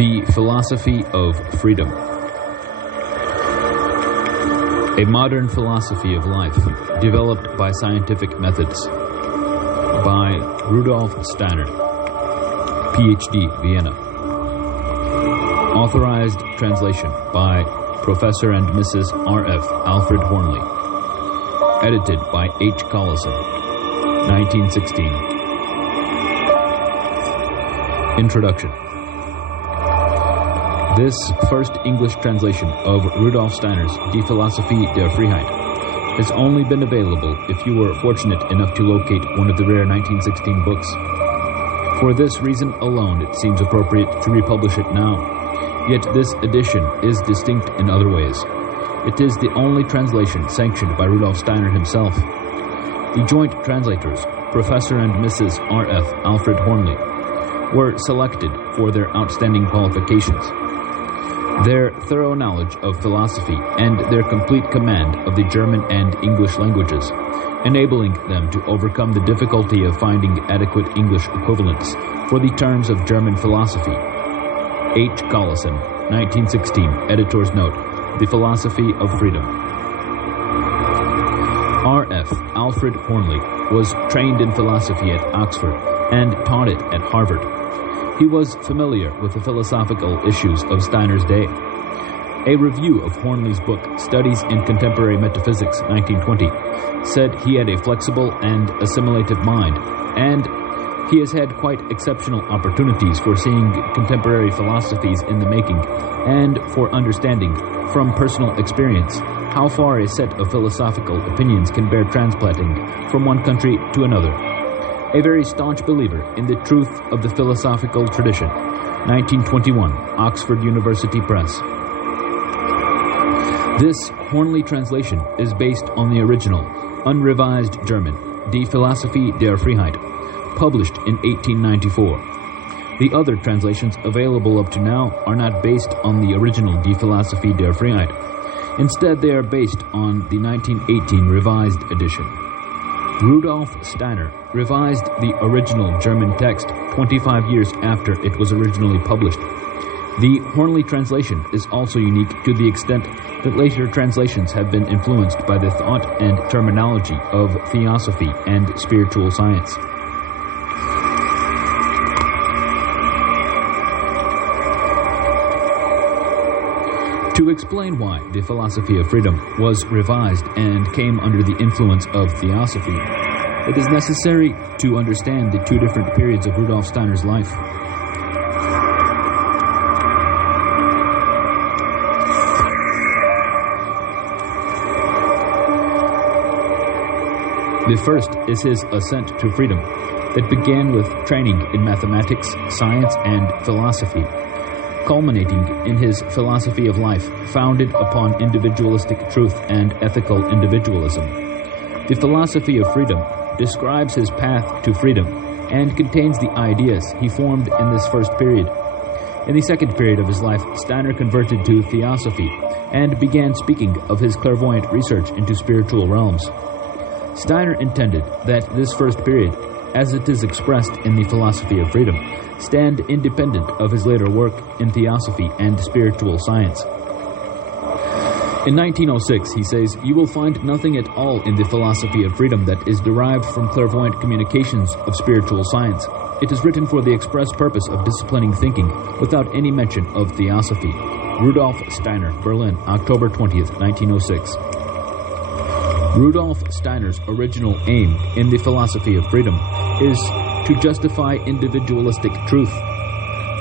The Philosophy of Freedom. A modern philosophy of life developed by scientific methods. By Rudolf Steiner, Ph.D., Vienna. Authorized translation by Professor and Mrs. R.F. Alfred Hornley. Edited by H. Collison, 1916. Introduction. This first English translation of Rudolf Steiner's Die Philosophie der Freiheit has only been available if you were fortunate enough to locate one of the rare 1916 books. For this reason alone, it seems appropriate to republish it now. Yet this edition is distinct in other ways. It is the only translation sanctioned by Rudolf Steiner himself. The joint translators, Professor and Mrs. R.F. Alfred Hornley, were selected for their outstanding qualifications, their thorough knowledge of philosophy, and their complete command of the German and English languages, enabling them to overcome the difficulty of finding adequate English equivalents for the terms of German philosophy. H. Collison, 1916, Editor's Note, The Philosophy of Freedom. R.F. Alfred Hornley was trained in philosophy at Oxford and taught it at Harvard. He was familiar with the philosophical issues of Steiner's day. A review of Hornley's book, Studies in Contemporary Metaphysics, 1920, said he had a flexible and assimilative mind, and he has had quite exceptional opportunities for seeing contemporary philosophies in the making and for understanding, from personal experience, how far a set of philosophical opinions can bear transplanting from one country to another. A very staunch believer in the truth of the philosophical tradition. 1921, Oxford University Press. This Hornley translation is based on the original, unrevised German, Die Philosophie der Freiheit, published in 1894. The other translations available up to now are not based on the original Die Philosophie der Freiheit. Instead, they are based on the 1918 revised edition. Rudolf Steiner revised the original German text 25 years after it was originally published. The Hornley translation is also unique to the extent that later translations have been influenced by the thought and terminology of theosophy and spiritual science. To explain why the philosophy of freedom was revised and came under the influence of theosophy, it is necessary to understand the two different periods of Rudolf Steiner's life. The first is his ascent to freedom, that began with training in mathematics, science, and philosophy, culminating in his philosophy of life, founded upon individualistic truth and ethical individualism. The philosophy of freedom describes his path to freedom and contains the ideas he formed in this first period. In the second period of his life, Steiner converted to theosophy and began speaking of his clairvoyant research into spiritual realms. Steiner intended that this first period, as it is expressed in the philosophy of freedom, stand independent of his later work in theosophy and spiritual science. In 1906, he says, "You will find nothing at all in the philosophy of freedom that is derived from clairvoyant communications of spiritual science. It is written for the express purpose of disciplining thinking, without any mention of theosophy." Rudolf Steiner, Berlin, October 20th, 1906. Rudolf Steiner's original aim in the philosophy of freedom is to justify individualistic truth.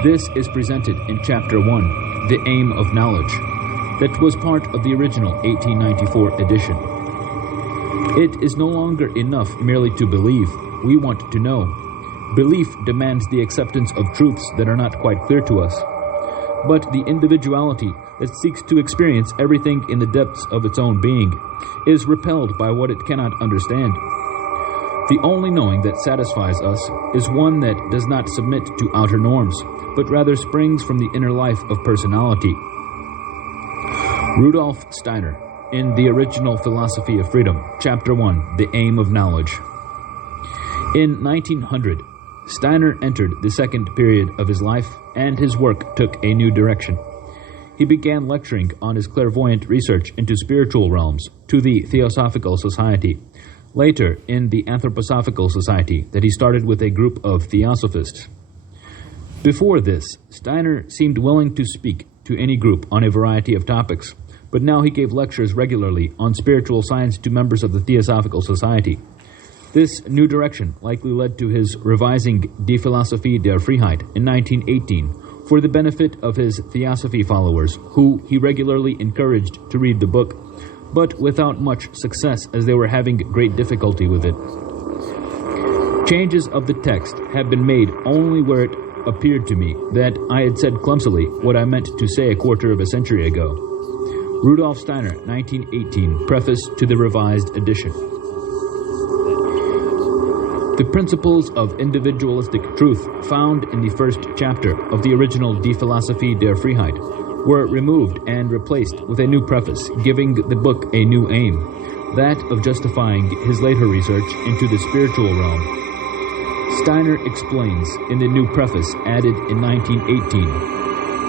This is presented in Chapter 1, The Aim of Knowledge, that was part of the original 1894 edition. It is no longer enough merely to believe. We want to know. Belief demands the acceptance of truths that are not quite clear to us. But the individuality that seeks to experience everything in the depths of its own being is repelled by what it cannot understand. The only knowing that satisfies us is one that does not submit to outer norms, but rather springs from the inner life of personality. Rudolf Steiner, in the original Philosophy of Freedom, Chapter 1, The Aim of Knowledge. In 1900, Steiner entered the second period of his life, and his work took a new direction. He began lecturing on his clairvoyant research into spiritual realms to the Theosophical Society, later in the Anthroposophical Society that he started with a group of Theosophists. Before this, Steiner seemed willing to speak to any group on a variety of topics, but now he gave lectures regularly on spiritual science to members of the Theosophical Society. This new direction likely led to his revising Die Philosophie der Freiheit in 1918 for the benefit of his Theosophy followers, who he regularly encouraged to read the book, but without much success as they were having great difficulty with it. Changes of the text have been made only where it appeared to me that I had said clumsily what I meant to say a quarter of a century ago. Rudolf Steiner, 1918, Preface to the Revised Edition. The principles of individualistic truth found in the first chapter of the original Die Philosophie der Freiheit were removed and replaced with a new preface, giving the book a new aim, that of justifying his later research into the spiritual realm. Steiner explains in the new preface added in 1918,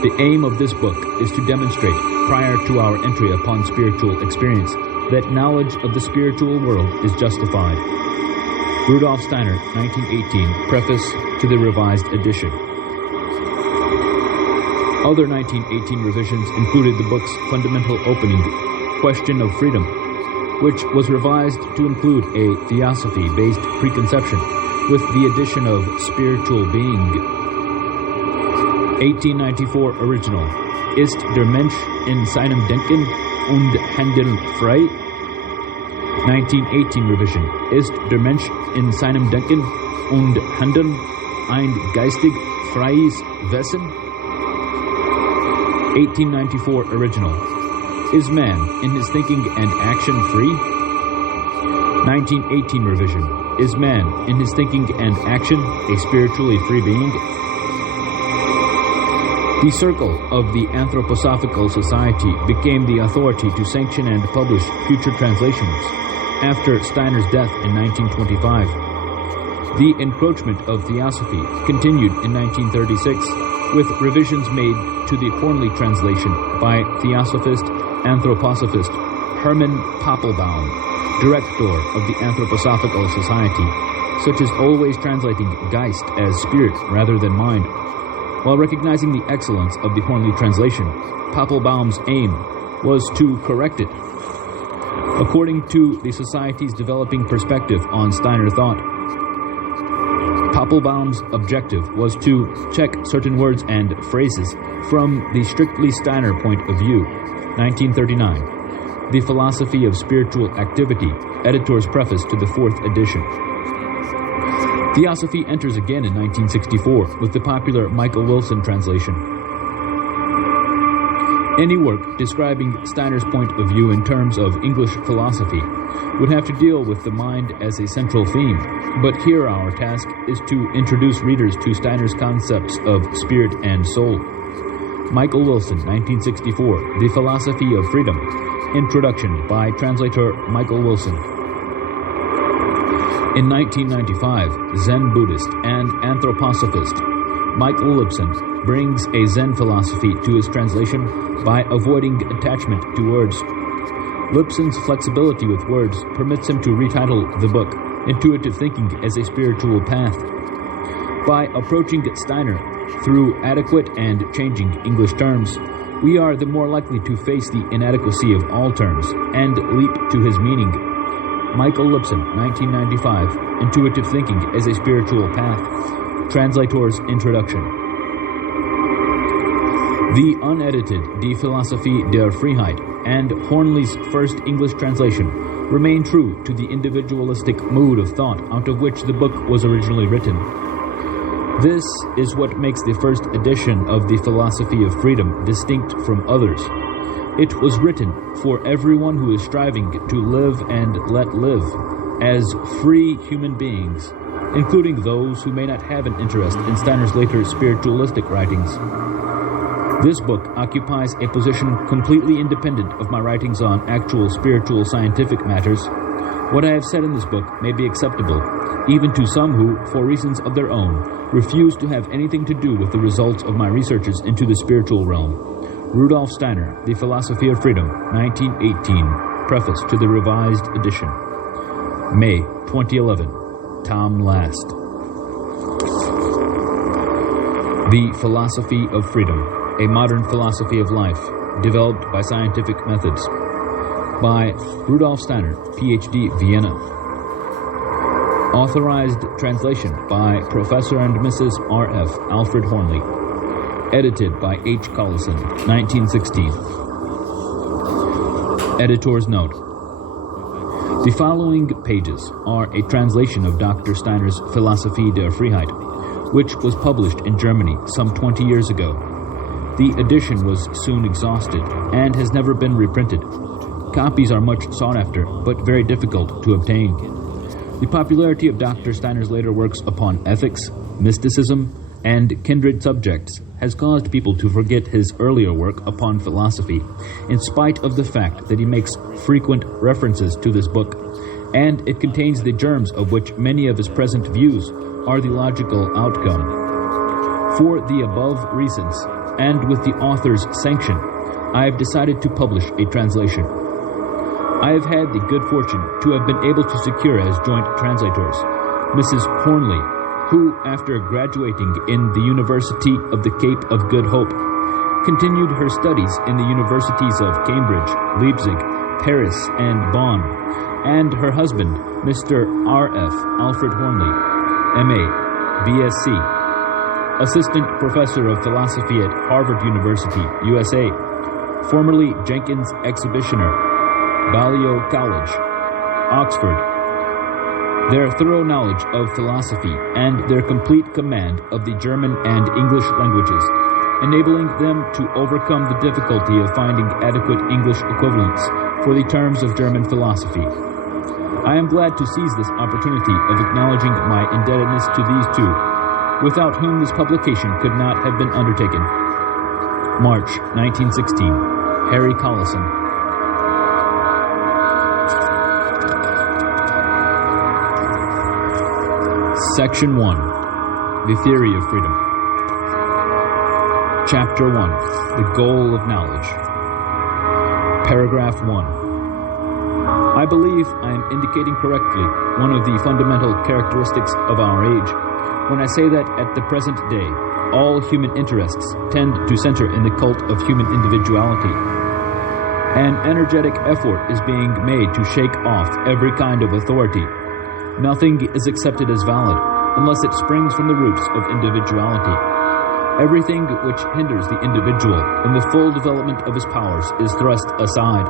the aim of this book is to demonstrate, prior to our entry upon spiritual experience, that knowledge of the spiritual world is justified. Rudolf Steiner, 1918, Preface to the Revised Edition. Other 1918 revisions included the book's fundamental opening, Question of Freedom, which was revised to include a theosophy-based preconception with the addition of spiritual being. 1894 original, Ist der Mensch in seinem Denken und Handeln frei? 1918 revision, Ist der Mensch in seinem Denken und Handeln ein geistig freies Wesen? 1894 original, Is man in his thinking and action free? 1918 revision, Is man in his thinking and action a spiritually free being? The Circle of the Anthroposophical Society became the authority to sanction and publish future translations after Steiner's death in 1925. The encroachment of theosophy continued in 1936, with revisions made to the Hornley translation by theosophist, anthroposophist Hermann Papelbaum, director of the Anthroposophical Society, such as always translating Geist as spirit rather than mind. While recognizing the excellence of the Hornley translation, Papelbaum's aim was to correct it. According to the Society's developing perspective on Steiner thought, Papelbaum's objective was to check certain words and phrases from the strictly Steiner point of view. 1939, The Philosophy of Spiritual Activity, editor's preface to the 4th edition. Theosophy enters again in 1964 with the popular Michael Wilson translation. Any work describing Steiner's point of view in terms of English philosophy would have to deal with the mind as a central theme, but here our task is to introduce readers to Steiner's concepts of spirit and soul. Michael Wilson, 1964, The Philosophy of Freedom, Introduction by translator Michael Wilson. In 1995, Zen Buddhist and anthroposophist Michael Lipson brings a Zen philosophy to his translation by avoiding attachment to words. Lipson's flexibility with words permits him to retitle the book Intuitive Thinking as a Spiritual Path. By approaching Steiner through adequate and changing English terms, we are the more likely to face the inadequacy of all terms and leap to his meaning. Michael Lipson, 1995, Intuitive Thinking as a Spiritual Path, Translator's Introduction. The unedited Die Philosophie der Freiheit and Hornley's first English translation remain true to the individualistic mood of thought out of which the book was originally written. This is what makes the first edition of the Philosophy of Freedom distinct from others. It was written for everyone who is striving to live and let live as free human beings, including those who may not have an interest in Steiner's later spiritualistic writings. This book occupies a position completely independent of my writings on actual spiritual scientific matters, What I have said in this book may be acceptable, even to some who, for reasons of their own, refuse to have anything to do with the results of my researches into the spiritual realm. Rudolf Steiner, The Philosophy of Freedom, 1918, Preface to the Revised Edition. May 2011, Tom Last. The Philosophy of Freedom, a Modern Philosophy of Life, developed by scientific methods. By Rudolf Steiner, Ph.D., Vienna. Authorized translation by Professor and Mrs. R.F. Alfred Hornley. Edited by H. Collison, 1916. Editor's note. The following pages are a translation of Dr. Steiner's Philosophie der Freiheit, which was published in Germany some 20 years ago. The edition was soon exhausted and has never been reprinted. Copies are much sought after, but very difficult to obtain. The popularity of Dr. Steiner's later works upon ethics, mysticism, and kindred subjects has caused people to forget his earlier work upon philosophy, in spite of the fact that he makes frequent references to this book, and it contains the germs of which many of his present views are the logical outcome. For the above reasons, and with the author's sanction, I have decided to publish a translation. I have had the good fortune to have been able to secure as joint translators Mrs. Hornley, who, after graduating in the University of the Cape of Good Hope, continued her studies in the universities of Cambridge, Leipzig, Paris, and Bonn, and her husband, Mr. R.F. Alfred Hornley, M.A., B.Sc., Assistant Professor of Philosophy at Harvard University, USA, formerly Jenkins Exhibitioner, Balliol College, Oxford. Their thorough knowledge of philosophy and their complete command of the German and English languages, enabling them to overcome the difficulty of finding adequate English equivalents for the terms of German philosophy. I am glad to seize this opportunity of acknowledging my indebtedness to these two, without whom this publication could not have been undertaken. March 1916. Harry Collison. Section 1. The Theory of Freedom. Chapter 1. The Goal of Knowledge. Paragraph 1. I believe I am indicating correctly one of the fundamental characteristics of our age when I say that at the present day, all human interests tend to center in the cult of human individuality. An energetic effort is being made to shake off every kind of authority. Nothing is accepted as valid unless it springs from the roots of individuality. Everything which hinders the individual in the full development of his powers is thrust aside.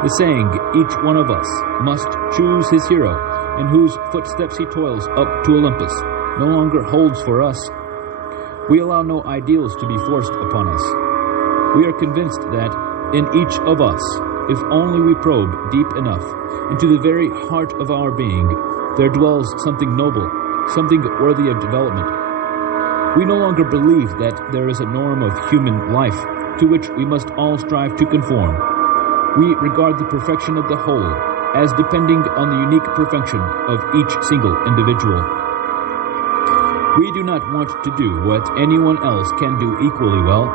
The saying, each one of us must choose his hero, in whose footsteps he toils up to Olympus, no longer holds for us. We allow no ideals to be forced upon us. We are convinced that in each of us, if only we probe deep enough into the very heart of our being, there dwells something noble, something worthy of development. We no longer believe that there is a norm of human life to which we must all strive to conform. We regard the perfection of the whole as depending on the unique perfection of each single individual. We do not want to do what anyone else can do equally well.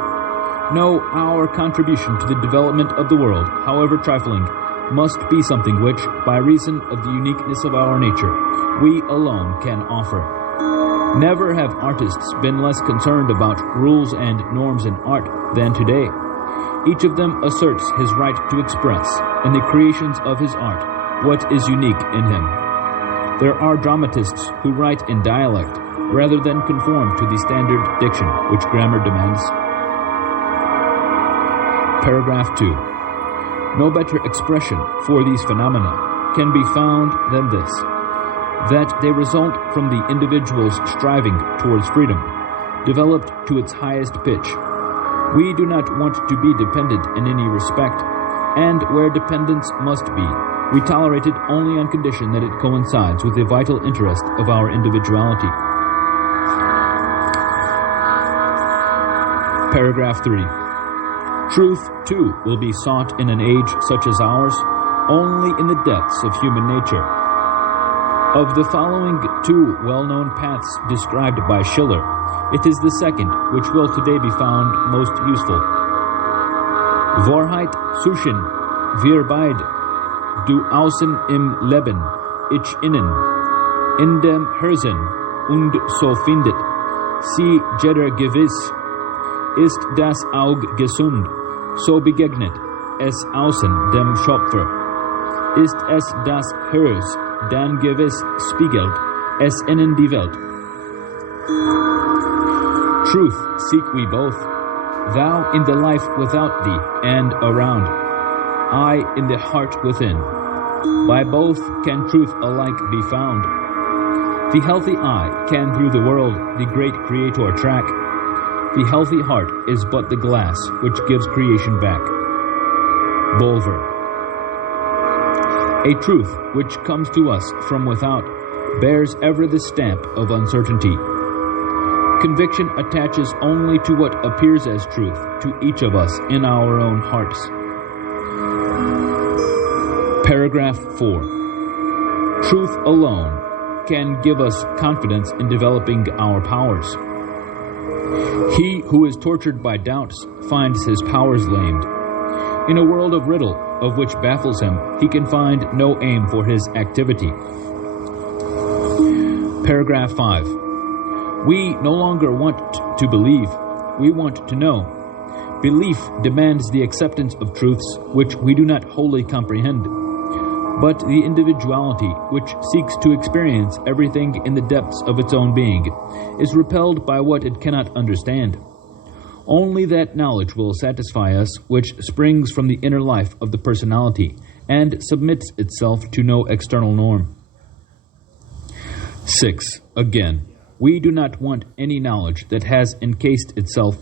No, our contribution to the development of the world, however trifling, must be something which, by reason of the uniqueness of our nature, we alone can offer. Never have artists been less concerned about rules and norms in art than today. Each of them asserts his right to express, in the creations of his art, what is unique in him. There are dramatists who write in dialect, rather than conform to the standard diction which grammar demands. Paragraph 2. No better expression for these phenomena can be found than this, that they result from the individual's striving towards freedom, developed to its highest pitch. We do not want to be dependent in any respect, and where dependence must be, we tolerate it only on condition that it coincides with the vital interest of our individuality. Paragraph 3. Truth, too, will be sought in an age such as ours, only in the depths of human nature. Of the following two well-known paths described by Schiller, it is the second which will today be found most useful. Wahrheit suchen wir beid, du außen im Leben, ich innen, in dem Herzen, und so findet sie jeder gewiss, ist das Aug gesund, so begegnet es außen dem Schöpfer. Ist es das Herz, dann gewiss spiegelt es innen die Welt. Truth seek we both, thou in the life without thee and around, I in the heart within. By both can truth alike be found. The healthy eye can through the world the great Creator track. The healthy heart is but the glass which gives creation back. Bulwer. A truth which comes to us from without bears ever the stamp of uncertainty. Conviction attaches only to what appears as truth to each of us in our own hearts. Paragraph 4. Truth alone can give us confidence in developing our powers. He who is tortured by doubts finds his powers lamed. In a world of riddle, of which baffles him, he can find no aim for his activity. Paragraph 5. We no longer want to believe, we want to know. Belief demands the acceptance of truths which we do not wholly comprehend. But the individuality which seeks to experience everything in the depths of its own being is repelled by what it cannot understand. Only that knowledge will satisfy us which springs from the inner life of the personality and submits itself to no external norm. 6. Again, we do not want any knowledge that has encased itself.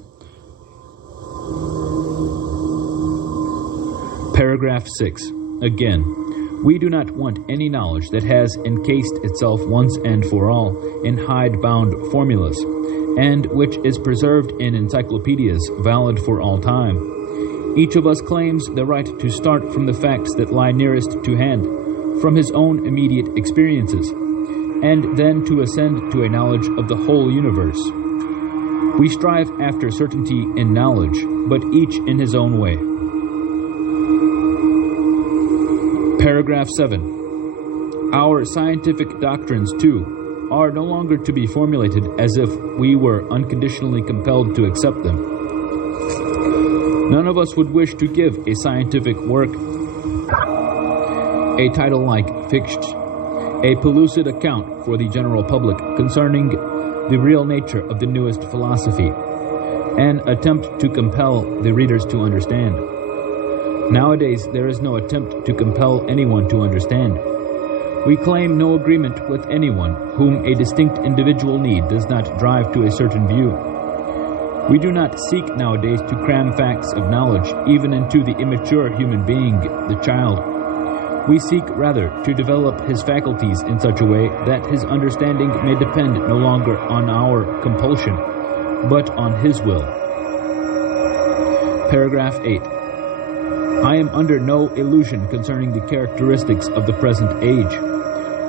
Paragraph 6. Again, we do not want any knowledge that has encased itself once and for all in hide-bound formulas, and which is preserved in encyclopedias valid for all time. Each of us claims the right to start from the facts that lie nearest to hand, from his own immediate experiences, and then to ascend to a knowledge of the whole universe. We strive after certainty in knowledge, but each in his own way. Paragraph 7. Our scientific doctrines, too, are no longer to be formulated as if we were unconditionally compelled to accept them. None of us would wish to give a scientific work a title like Fichte, a pellucid account for the general public concerning the real nature of the newest philosophy, an attempt to compel the readers to understand. Nowadays, there is no attempt to compel anyone to understand. We claim no agreement with anyone whom a distinct individual need does not drive to a certain view. We do not seek nowadays to cram facts of knowledge even into the immature human being, the child. We seek rather to develop his faculties in such a way that his understanding may depend no longer on our compulsion, but on his will. Paragraph 8. I am under no illusion concerning the characteristics of the present age.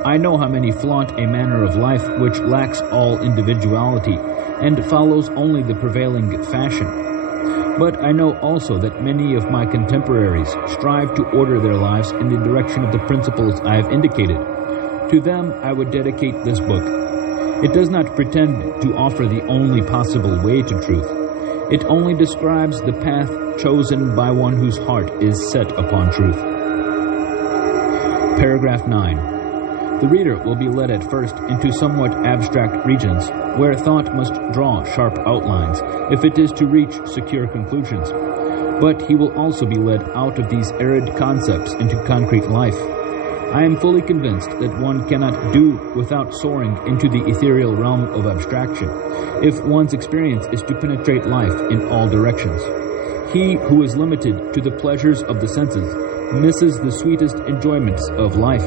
I know how many flaunt a manner of life which lacks all individuality and follows only the prevailing fashion. But I know also that many of my contemporaries strive to order their lives in the direction of the principles I have indicated. To them I would dedicate this book. It does not pretend to offer the only possible way to truth. It only describes the path chosen by one whose heart is set upon truth. Paragraph 9. The reader will be led at first into somewhat abstract regions, where thought must draw sharp outlines if it is to reach secure conclusions. But he will also be led out of these arid concepts into concrete life. I am fully convinced that one cannot do without soaring into the ethereal realm of abstraction, if one's experience is to penetrate life in all directions. He who is limited to the pleasures of the senses misses the sweetest enjoyments of life.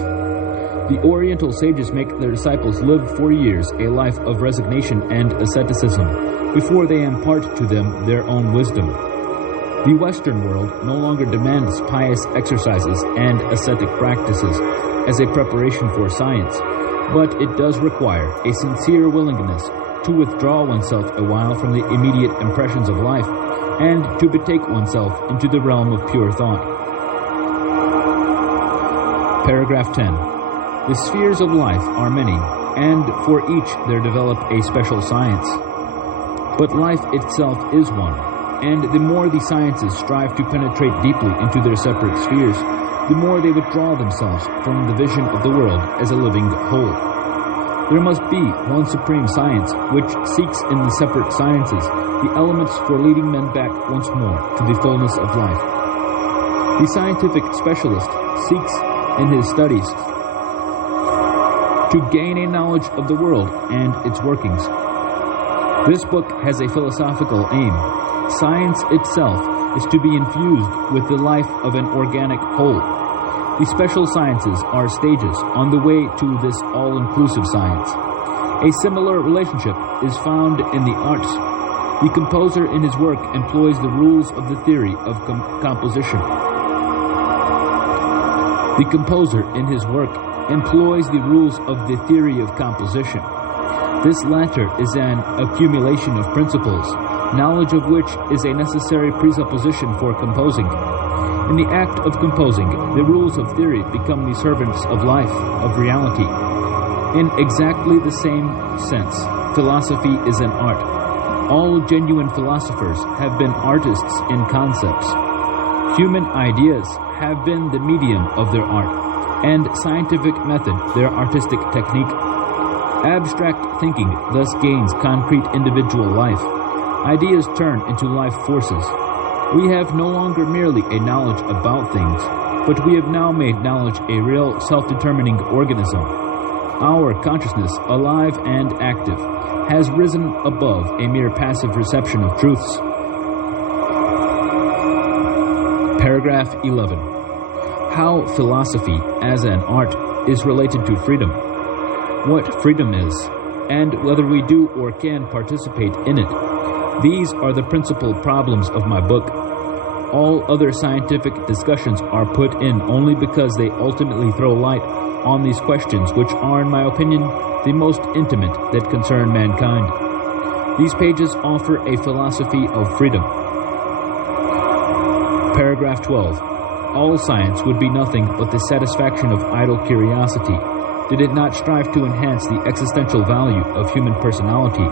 The Oriental sages make their disciples live for years a life of resignation and asceticism before they impart to them their own wisdom. The Western world no longer demands pious exercises and ascetic practices as a preparation for science, but it does require a sincere willingness to withdraw oneself a while from the immediate impressions of life and to betake oneself into the realm of pure thought. Paragraph 10. The spheres of life are many, and for each there develop a special science. But life itself is one, and the more the sciences strive to penetrate deeply into their separate spheres, the more they withdraw themselves from the vision of the world as a living whole. There must be one supreme science which seeks in the separate sciences the elements for leading men back once more to the fullness of life. The scientific specialist seeks in his studies to gain a knowledge of the world and its workings. This book has a philosophical aim. Science itself is to be infused with the life of an organic whole. The special sciences are stages on the way to this all-inclusive science. A similar relationship is found in the arts. The composer in his work employs the rules of the theory of composition. The composer in his work employs the rules of the theory of composition. This latter is an accumulation of principles, knowledge of which is a necessary presupposition for composing. In the act of composing, the rules of theory become the servants of life, of reality. In exactly the same sense, philosophy is an art. All genuine philosophers have been artists in concepts. Human ideas have been the medium of their art, and scientific method their artistic technique. Abstract thinking thus gains concrete individual life. Ideas turn into life forces. We have no longer merely a knowledge about things, but we have now made knowledge a real self-determining organism. Our consciousness, alive and active, has risen above a mere passive reception of truths. Paragraph 11. How philosophy, as an art, is related to freedom. What freedom is, and whether we do or can participate in it. These are the principal problems of my book. All other scientific discussions are put in only because they ultimately throw light on these questions which are, in my opinion, the most intimate that concern mankind. These pages offer a philosophy of freedom. Paragraph 12. All science would be nothing but the satisfaction of idle curiosity, did it not strive to enhance the existential value of human personality.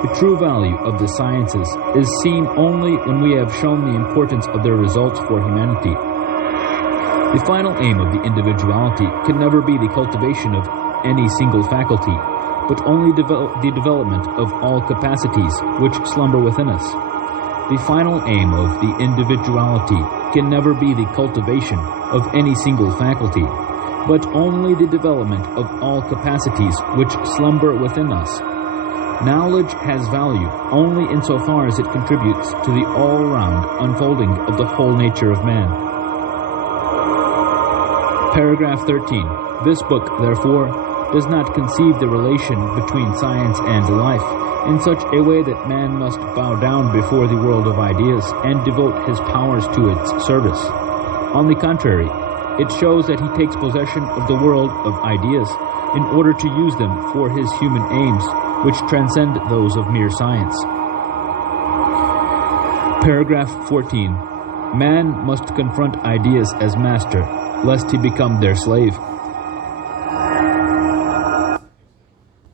The true value of the sciences is seen only when we have shown the importance of their results for humanity. The final aim of the individuality can never be the cultivation of any single faculty, but only the development of all capacities which slumber within us. The final aim of the individuality can never be the cultivation of any single faculty, but only the development of all capacities which slumber within us. Knowledge has value only insofar as it contributes to the all-round unfolding of the whole nature of man. Paragraph 13. This book, therefore, does not conceive the relation between science and life in such a way that man must bow down before the world of ideas and devote his powers to its service. On the contrary, it shows that he takes possession of the world of ideas in order to use them for his human aims, which transcend those of mere science. Paragraph 14. Man must confront ideas as master, lest he become their slave.